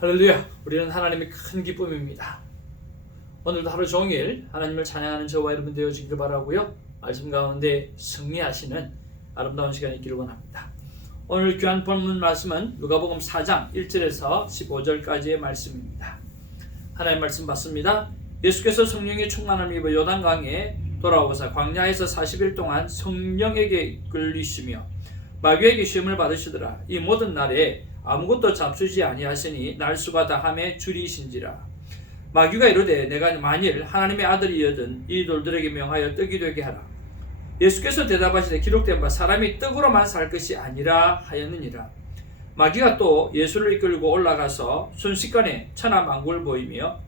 할렐루야! 우리는 하나님의 큰 기쁨입니다. 오늘도 하루 종일 하나님을 찬양하는 저와 여러분 되어지기를 바라고요. 말씀 가운데 승리하시는 아름다운 시간이 있기를 원합니다. 오늘 귀한 본문 말씀은 누가복음 4장 1절에서 15절까지의 말씀입니다. 하나님 말씀 받습니다. 예수께서 성령의 충만함을 입어 요단강에 돌아오사 광야에서 40일 동안 성령에게 이끌리시며 마귀에게 시험을 받으시더라. 이 모든 날에 아무것도 잡수지 아니하시니 날수가 다함에 줄이신지라. 마귀가 이르되 내가 만일 하나님의 아들이여든 이 돌들에게 명하여 떡이 되게 하라. 예수께서 대답하시되 기록된 바 사람이 떡으로만 살 것이 아니라 하였느니라. 마귀가 또 예수를 이끌고 올라가서 순식간에 천하만국을 보이며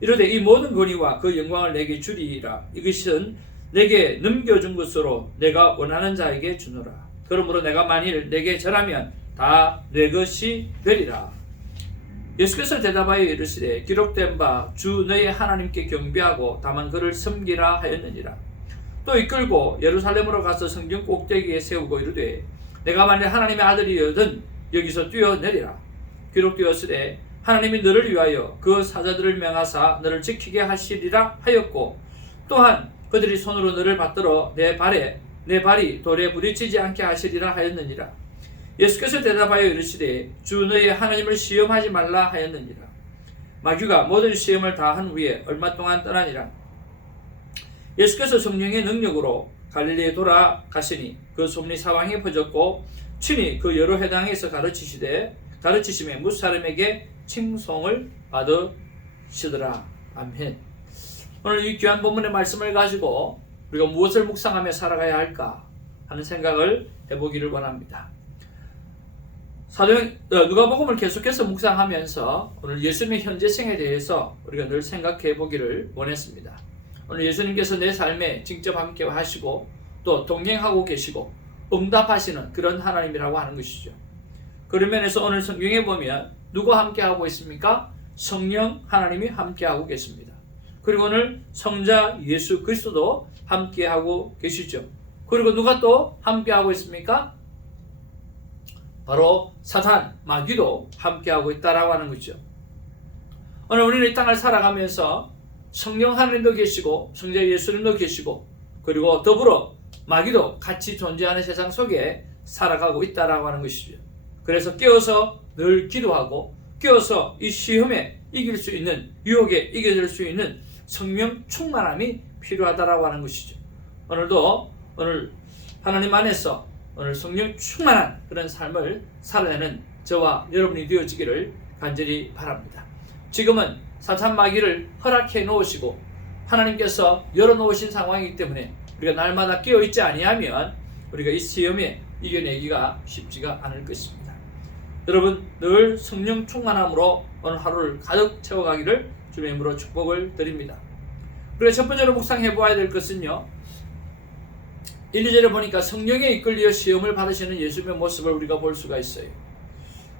이르되 이 모든 권위와 그 영광을 내게 주리이라. 이것은 내게 넘겨준 것으로 내가 원하는 자에게 주노라. 그러므로 내가 만일 내게 절하면 다 내 것이 되리라. 예수께서 대답하여 이르시되 기록된 바 주 너의 하나님께 경배하고 다만 그를 섬기라 하였느니라. 또 이끌고 예루살렘으로 가서 성전 꼭대기에 세우고 이르되 내가 만일 하나님의 아들이여든 여기서 뛰어내리라. 기록되었으되 하나님이 너를 위하여 그 사자들을 명하사 너를 지키게 하시리라 하였고 또한 그들이 손으로 너를 받들어 내 발이 돌에 부딪히지 않게 하시리라 하였느니라. 예수께서 대답하여 이르시되 주 너의 하나님을 시험하지 말라 하였느니라. 마귀가 모든 시험을 다 한 후에 얼마 동안 떠나니라. 예수께서 성령의 능력으로 갈릴리에 돌아가시니 그 소문이 사방에 퍼졌고 친히 그 여러 회당에서 가르치심에 무사람에게 칭송을 받으시더라. 아멘. 오늘 이 귀한 본문의 말씀을 가지고 우리가 무엇을 묵상하며 살아가야 할까 하는 생각을 해보기를 원합니다. 누가복음을 계속해서 묵상하면서 오늘 예수님의 현재생에 대해서 우리가 늘 생각해 보기를 원했습니다. 오늘 예수님께서 내 삶에 직접 함께 하시고 또 동행하고 계시고 응답하시는 그런 하나님이라고 하는 것이죠. 그런 면에서 오늘 성경에 보면 누가 함께하고 있습니까? 성령 하나님이 함께하고 계십니다. 그리고 오늘 성자 예수 그리스도도 함께하고 계시죠. 그리고 누가 또 함께하고 있습니까? 바로 사탄, 마귀도 함께하고 있다라고 하는 거죠. 오늘 우리는 이 땅을 살아가면서 성령 하나님도 계시고 성자 예수님도 계시고 그리고 더불어 마귀도 같이 존재하는 세상 속에 살아가고 있다라고 하는 것이죠. 그래서 깨어서 늘 기도하고 깨어서 이 시험에 이길 수 있는 유혹에 이겨낼 수 있는 성령 충만함이 필요하다라고 하는 것이죠. 오늘 하나님 안에서 오늘 성령 충만한 그런 삶을 살아내는 저와 여러분이 되어지기를 간절히 바랍니다. 지금은 사탄 마귀를 허락해 놓으시고 하나님께서 열어놓으신 상황이기 때문에 우리가 날마다 깨어있지 아니하면 우리가 이 시험에 이겨내기가 쉽지가 않을 것입니다. 여러분 늘 성령 충만함으로 오늘 하루를 가득 채워가기를 주님의 이름으로 축복을 드립니다. 우리가 첫 번째로 묵상해 보아야 될 것은요. 1, 2절에 보니까 성령에 이끌려 시험을 받으시는 예수님의 모습을 우리가 볼 수가 있어요.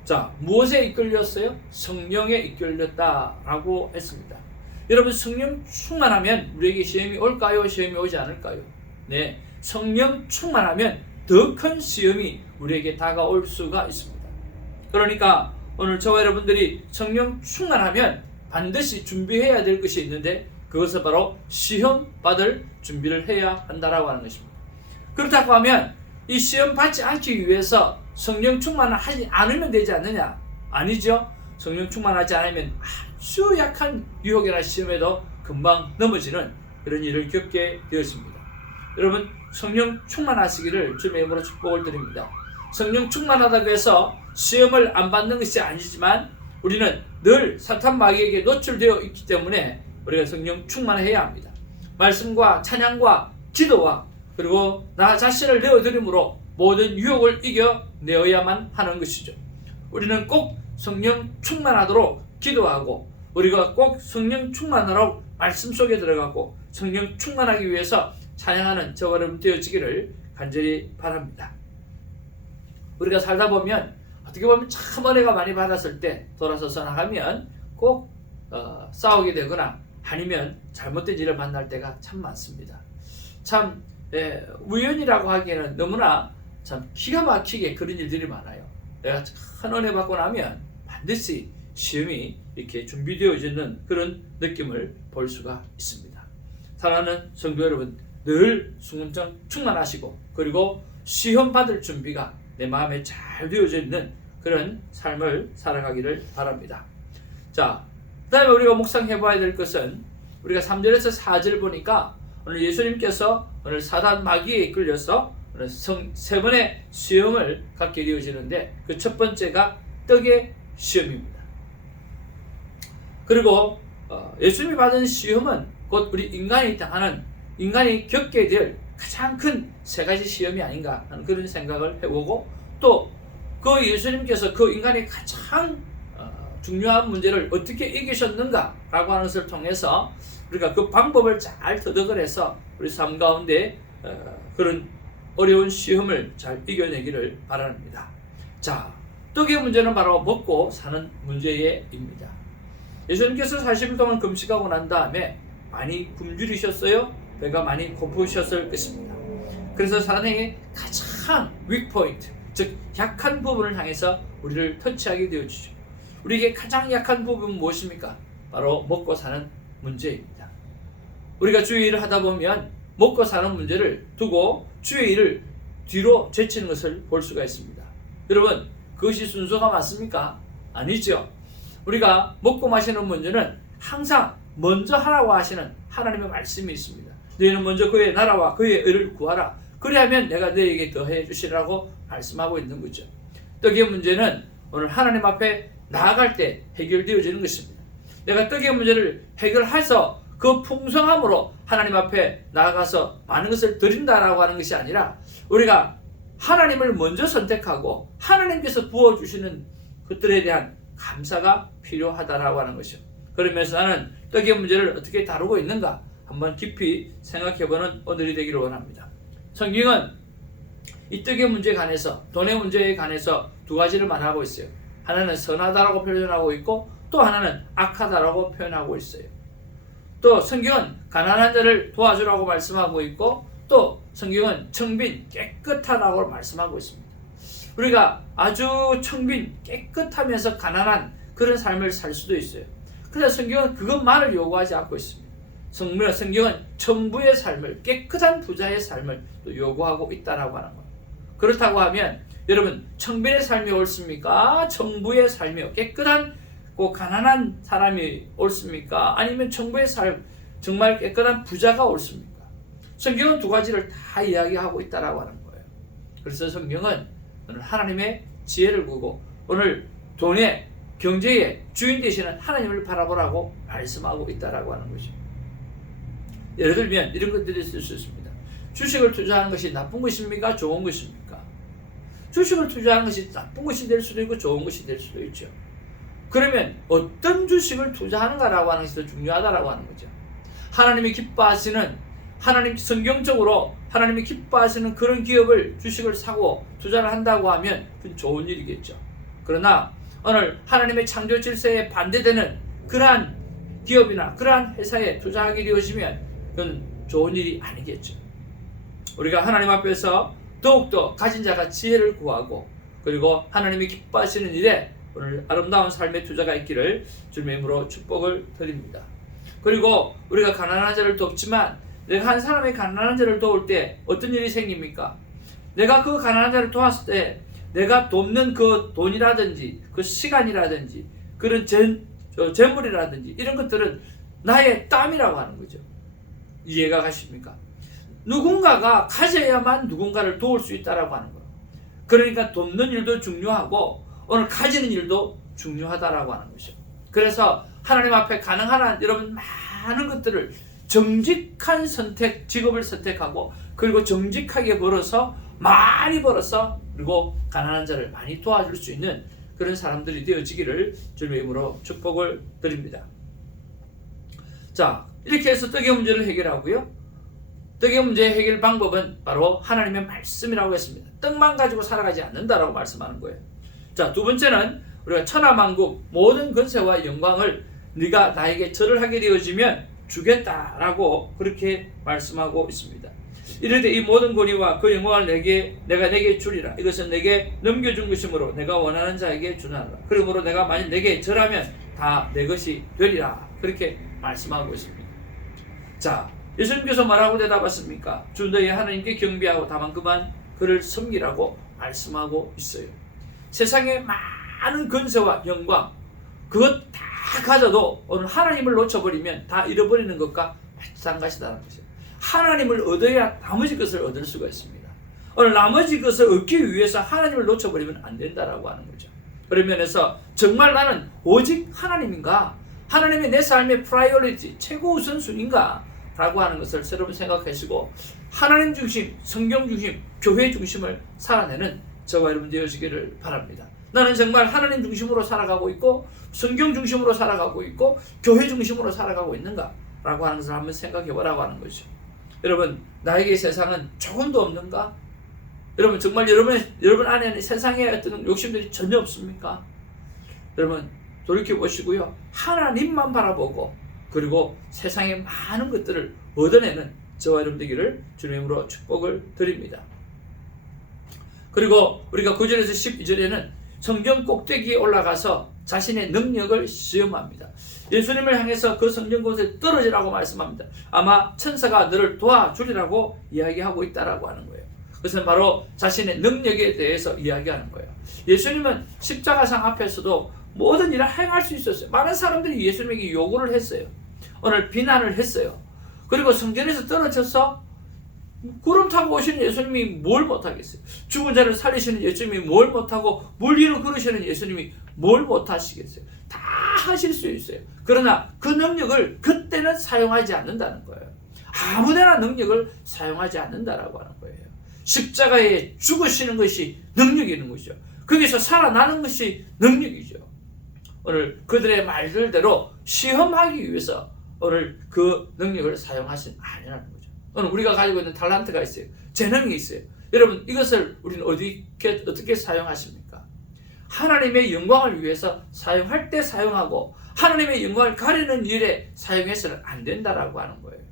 자, 무엇에 이끌렸어요? 성령에 이끌렸다라고 했습니다. 여러분 성령 충만하면 우리에게 시험이 올까요? 시험이 오지 않을까요? 네, 성령 충만하면 더 큰 시험이 우리에게 다가올 수가 있습니다. 그러니까 오늘 저와 여러분들이 성령 충만하면 반드시 준비해야 될 것이 있는데 그것은 바로 시험 받을 준비를 해야 한다라고 하는 것입니다. 그렇다고 하면 이 시험 받지 않기 위해서 성령 충만하지 않으면 되지 않느냐? 아니죠. 성령 충만하지 않으면 아주 약한 유혹이나 시험에도 금방 넘어지는 그런 일을 겪게 되었습니다. 여러분 성령 충만하시기를 주님의 이름으로 축복을 드립니다. 성령 충만하다고 해서 시험을 안 받는 것이 아니지만 우리는 늘 사탄 마귀에게 노출되어 있기 때문에 우리가 성령 충만해야 합니다. 말씀과 찬양과 기도와 그리고 나 자신을 내어드림으로 모든 유혹을 이겨내어야만 하는 것이죠. 우리는 꼭 성령 충만하도록 기도하고 우리가 꼭 성령 충만하도록 말씀 속에 들어가고 성령 충만하기 위해서 찬양하는 저와 여러분 되어지기를 간절히 바랍니다. 우리가 살다 보면 어떻게 보면 참 은혜가 많이 받았을 때 돌아서서 나가면 꼭 싸우게 되거나 아니면 잘못된 일을 만날 때가 참 많습니다. 참 우연이라고 하기에는 너무나 참 기가 막히게 그런 일들이 많아요. 내가 큰 은혜 받고 나면 반드시 시험이 이렇게 준비되어지는 그런 느낌을 볼 수가 있습니다. 사랑하는 성도 여러분, 늘 순금성 충만하시고 그리고 시험 받을 준비가 내 마음에 잘 되어져 있는 그런 삶을 살아가기를 바랍니다. 자, 그 다음에 우리가 묵상해 봐야 될 것은 우리가 3절에서 4절 보니까 오늘 예수님께서 오늘 사단 마귀에 이끌려서 세 번의 시험을 갖게 되어지는데 그 첫 번째가 떡의 시험입니다. 그리고 예수님이 받은 시험은 곧 우리 인간이 당하는, 인간이 겪게 될 가장 큰 세 가지 시험이 아닌가 하는 그런 생각을 해보고, 또 그 예수님께서 그 인간의 가장 중요한 문제를 어떻게 이기셨는가 라고 하는 것을 통해서 우리가 그 방법을 잘 터득을 해서 우리 삶 가운데 그런 어려운 시험을 잘 이겨내기를 바랍니다. 자, 떡의 문제는 바로 먹고 사는 문제입니다. 예수님께서 40일 동안 금식하고 난 다음에 많이 굶주리셨어요. 배가 많이 고프셨을 것입니다. 그래서 사단에게 가장 윅포인트, 즉 약한 부분을 향해서 우리를 터치하게 되어주죠. 우리에게 가장 약한 부분은 무엇입니까? 바로 먹고 사는 문제입니다. 우리가 주의 일을 하다 보면 먹고 사는 문제를 두고 주의 일을 뒤로 제치는 것을 볼 수가 있습니다. 여러분, 그것이 순서가 맞습니까? 아니죠. 우리가 먹고 마시는 문제는 항상 먼저 하라고 하시는 하나님의 말씀이 있습니다. 너희는 먼저 그의 나라와 그의 의를 구하라. 그리하면 내가 너희에게 더해 주시라고 말씀하고 있는 거죠. 떡의 문제는 오늘 하나님 앞에 나아갈 때 해결되어지는 것입니다. 내가 떡의 문제를 해결해서 그 풍성함으로 하나님 앞에 나아가서 많은 것을 드린다라고 하는 것이 아니라 우리가 하나님을 먼저 선택하고 하나님께서 부어주시는 것들에 대한 감사가 필요하다라고 하는 것이죠. 그러면서 나는 떡의 문제를 어떻게 다루고 있는가 한번 깊이 생각해보는 오늘이 되기를 원합니다. 성경은 이 떡의 문제에 관해서, 돈의 문제에 관해서 두 가지를 말하고 있어요. 하나는 선하다라고 표현하고 있고 또 하나는 악하다라고 표현하고 있어요. 또 성경은 가난한 자를 도와주라고 말씀하고 있고 또 성경은 청빈, 깨끗하다고 말씀하고 있습니다. 우리가 아주 청빈, 깨끗하면서 가난한 그런 삶을 살 수도 있어요. 그런데 성경은 그것만을 요구하지 않고 있습니다. 성경은 천부의 삶을, 깨끗한 부자의 삶을 또 요구하고 있다라고 하는 거예요. 그렇다고 하면 여러분, 청빈의 삶이 옳습니까? 천부의 삶이요, 깨끗한 가난한 사람이 옳습니까? 아니면 천부의 삶, 정말 깨끗한 부자가 옳습니까? 성경은 두 가지를 다 이야기하고 있다라고 하는 거예요. 그래서 성경은 오늘 하나님의 지혜를 구고 오늘 돈의, 경제의 주인 되시는 하나님을 바라보라고 말씀하고 있다라고 하는 것이죠. 예를 들면 이런 것들이 있을 수 있습니다. 주식을 투자하는 것이 나쁜 것입니까? 좋은 것입니까? 주식을 투자하는 것이 나쁜 것이 될 수도 있고 좋은 것이 될 수도 있죠. 그러면 어떤 주식을 투자하는가라고 하는 것이 더 중요하다라고 하는 거죠. 하나님이 기뻐하시는, 하나님 성경적으로 하나님이 기뻐하시는 그런 기업을, 주식을 사고 투자를 한다고 하면 그건 좋은 일이겠죠. 그러나 오늘 하나님의 창조 질서에 반대되는 그러한 기업이나 그러한 회사에 투자하게 되어지면 그건 좋은 일이 아니겠죠. 우리가 하나님 앞에서 더욱더 가진 자가 지혜를 구하고 그리고 하나님이 기뻐하시는 일에 오늘 아름다운 삶의 투자가 있기를 주님의 이름으로 축복을 드립니다. 그리고 우리가 가난한 자를 돕지만 내가 한 사람의 가난한 자를 도울 때 어떤 일이 생깁니까? 내가 그 가난한 자를 도왔을 때 내가 돕는 그 돈이라든지 그 시간이라든지 그런 재물이라든지 이런 것들은 나의 땀이라고 하는 거죠. 이해가 가십니까? 누군가가 가져야만 누군가를 도울 수 있다라고 하는 거예요. 그러니까 돕는 일도 중요하고 오늘 가지는 일도 중요하다라고 하는 것이죠. 그래서 하나님 앞에 가능한 한 여러분 많은 것들을 정직한 선택, 직업을 선택하고 그리고 정직하게 벌어서 많이 벌어서 그리고 가난한 자를 많이 도와줄 수 있는 그런 사람들이 되어지기를 주님의 이름으로 축복을 드립니다. 자, 이렇게 해서 떡의 문제를 해결하고요. 떡의 문제의 해결 방법은 바로 하나님의 말씀이라고 했습니다. 떡만 가지고 살아가지 않는다라고 말씀하는 거예요. 자, 두 번째는 우리가 천하만국 모든 권세와 영광을 네가 나에게 절을 하게 되어지면 주겠다라고 그렇게 말씀하고 있습니다. 이르되 이 모든 권위와 그 영광을 내가 내게 주리라. 이것은 내게 넘겨준 것이므로 내가 원하는 자에게 주나라. 그러므로 내가 만일 내게 절하면 다 내 것이 되리라. 그렇게 말씀하고 있습니다. 자, 예수님께서 뭐라고 대답하십니까? 주 너희 하나님께 경배하고 다만 그만 그를 섬기라고 말씀하고 있어요. 세상에 많은 권세와 영광 그것 다 가져도 오늘 하나님을 놓쳐버리면 다 잃어버리는 것과 마찬가지다는 거죠. 하나님을 얻어야 나머지 것을 얻을 수가 있습니다. 오늘 나머지 것을 얻기 위해서 하나님을 놓쳐버리면 안 된다라고 하는 거죠. 그런 면에서 정말 나는 오직 하나님인가? 하나님이 내 삶의 프라이어리티, 최고 우선순위인가? 라고 하는 것을 새로운 생각하시고 하나님 중심, 성경 중심, 교회 중심을 살아내는 저와 여러분 되어지기를 바랍니다. 나는 정말 하나님 중심으로 살아가고 있고 성경 중심으로 살아가고 있고 교회 중심으로 살아가고 있는가? 라고 하는 것을 한번 생각해 보라고 하는 거죠. 여러분, 나에게 세상은 조금도 없는가? 여러분, 정말 여러분 안에는 세상에 어떤 욕심들이 전혀 없습니까? 여러분, 돌이켜 보시고요. 하나님만 바라보고 그리고 세상의 많은 것들을 얻어내는 저와 여러분 되기를 주님으로 축복을 드립니다. 그리고 우리가 9절에서 12절에는 성경 꼭대기에 올라가서 자신의 능력을 시험합니다. 예수님을 향해서 그 성전 곳에 떨어지라고 말씀합니다. 아마 천사가 너를 도와주리라고 이야기하고 있다라고 하는 거예요. 그것은 바로 자신의 능력에 대해서 이야기하는 거예요. 예수님은 십자가상 앞에서도 모든 일을 행할 수 있었어요. 많은 사람들이 예수님에게 요구를 했어요. 오늘 비난을 했어요. 그리고 성전에서 떨어져서 구름 타고 오시는 예수님이 뭘 못하겠어요? 죽은 자를 살리시는 예수님이 뭘 못하고 물 위로 걸으시는 예수님이 뭘 못하시겠어요? 다 하실 수 있어요. 그러나 그 능력을 그때는 사용하지 않는다는 거예요. 아무데나 능력을 사용하지 않는다라고 하는 거예요. 십자가에 죽으시는 것이 능력이 있는 것이죠. 거기서 살아나는 것이 능력이죠. 오늘 그들의 말들대로 시험하기 위해서 오늘 그 능력을 사용하신 아니라는 거죠. 오늘 우리가 가지고 있는 탤런트가 있어요. 재능이 있어요. 여러분, 이것을 우리는 어떻게 사용하십니까? 하나님의 영광을 위해서 사용할 때 사용하고 하나님의 영광을 가리는 일에 사용해서는 안 된다라고 하는 거예요.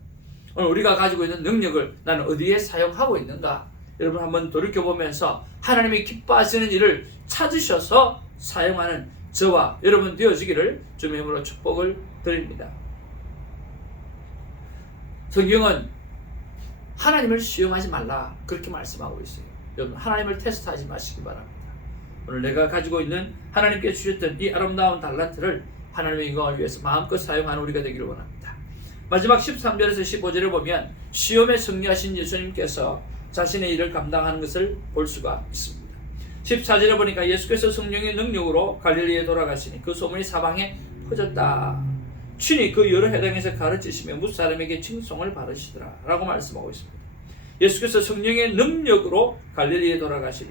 오늘 우리가 가지고 있는 능력을 나는 어디에 사용하고 있는가? 여러분 한번 돌이켜보면서 하나님이 기뻐하시는 일을 찾으셔서 사용하는 저와 여러분 되어지기를 주님의 이름으로 축복을 드립니다. 성경은 하나님을 시험하지 말라 그렇게 말씀하고 있어요. 여러분, 하나님을 테스트하지 마시기 바랍니다. 오늘 내가 가지고 있는 하나님께 주셨던 이 아름다운 달란트를 하나님의 영광을 위해서 마음껏 사용하는 우리가 되기를 원합니다. 마지막 13절에서 15절에 보면 시험에 승리하신 예수님께서 자신의 일을 감당하는 것을 볼 수가 있습니다. 14절에 보니까 예수께서 성령의 능력으로 갈릴리에 돌아가시니 그 소문이 사방에 퍼졌다. 친히 그 여러 회당에서 가르치시며 뭇 사람에게 칭송을 받으시더라 라고 말씀하고 있습니다. 예수께서 성령의 능력으로 갈릴리에 돌아가시니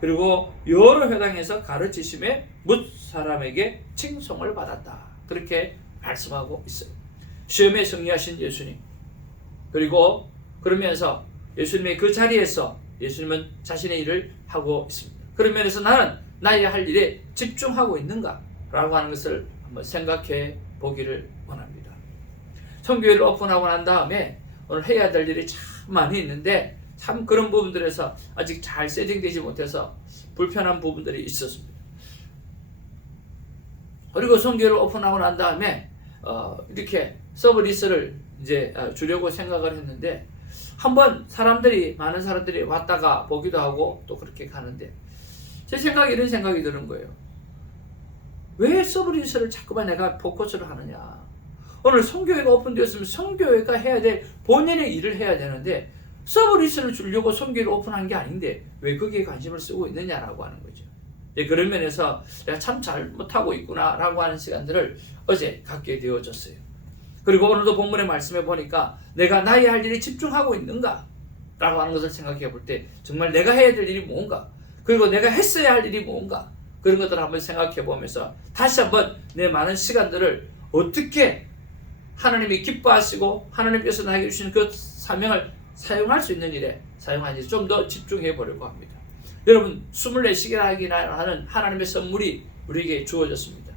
그리고 여러 회당에서 가르치시며 뭇 사람에게 칭송을 받았다. 그렇게 말씀하고 있어요. 시험에 승리하신 예수님, 그리고 그러면서 예수님의 그 자리에서 예수님은 자신의 일을 하고 있습니다. 그런 면에서 나는 나의 할 일에 집중하고 있는가? 라고 하는 것을 한번 생각해 보기를 원합니다. 선교회를 오픈하고 난 다음에 오늘 해야 될 일이 참 많이 있는데 참 그런 부분들에서 아직 잘 세팅되지 못해서 불편한 부분들이 있었습니다. 그리고 선교회를 오픈하고 난 다음에 이렇게 서브리스를 이제 주려고 생각을 했는데 한번 많은 사람들이 왔다가 보기도 하고 또 그렇게 가는데 제 생각에 이런 생각이 드는 거예요. 왜 서브리스를 자꾸만 내가 포커스를 하느냐. 오늘 선교회가 오픈되었으면 선교회가 해야 될 본인의 일을 해야 되는데 서브리스를 주려고 선교회를 오픈한 게 아닌데 왜 거기에 관심을 쓰고 있느냐라고 하는 거죠. 그런 면에서 내가 참 잘못하고 있구나 라고 하는 시간들을 어제 갖게 되어졌어요. 그리고 오늘도 본문의 말씀에 보니까 내가 나의 할 일에 집중하고 있는가? 라고 하는 것을 생각해 볼 때 정말 내가 해야 될 일이 뭔가? 그리고 내가 했어야 할 일이 뭔가? 그런 것들을 한번 생각해 보면서 다시 한번 내 많은 시간들을 어떻게 하나님이 기뻐하시고 하나님께서 나에게 주신 그 사명을 사용할 수 있는 일에 사용하는지 좀 더 집중해 보려고 합니다. 여러분, 24시간이나 하는 하나님의 선물이 우리에게 주어졌습니다.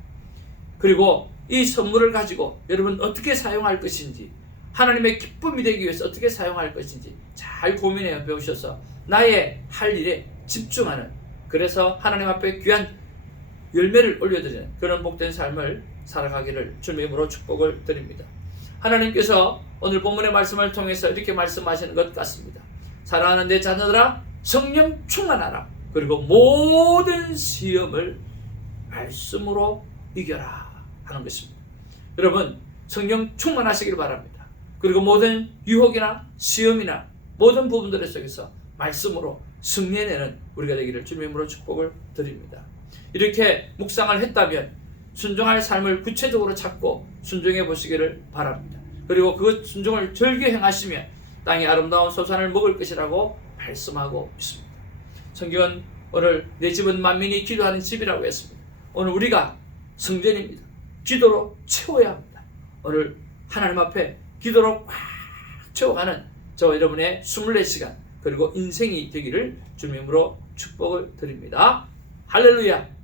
그리고 이 선물을 가지고 여러분 어떻게 사용할 것인지 하나님의 기쁨이 되기 위해서 어떻게 사용할 것인지 잘 고민해 배우셔서 나의 할 일에 집중하는, 그래서 하나님 앞에 귀한 열매를 올려드리는 그런 복된 삶을 살아가기를 주님의 이름으로 축복을 드립니다. 하나님께서 오늘 본문의 말씀을 통해서 이렇게 말씀하시는 것 같습니다. 사랑하는 내 자녀들아, 성령 충만하라. 그리고 모든 시험을 말씀으로 이겨라 하는 것입니다. 여러분, 성령 충만하시길 바랍니다. 그리고 모든 유혹이나 시험이나 모든 부분들 속에서 말씀으로 승리해내는 우리가 되기를 주님의 이름으로 축복을 드립니다. 이렇게 묵상을 했다면 순종할 삶을 구체적으로 찾고 순종해 보시기를 바랍니다. 그리고 그 순종을 즐겨 행하시면 땅의 아름다운 소산을 먹을 것이라고 말씀하고 있습니다. 성경은 오늘 내 집은 만민이 기도하는 집이라고 했습니다. 오늘 우리가 성전입니다. 기도로 채워야 합니다. 오늘 하나님 앞에 기도로 꽉 채워가는 저와 여러분의 24시간 그리고 인생이 되기를 주님의 이름으로 축복을 드립니다. 할렐루야.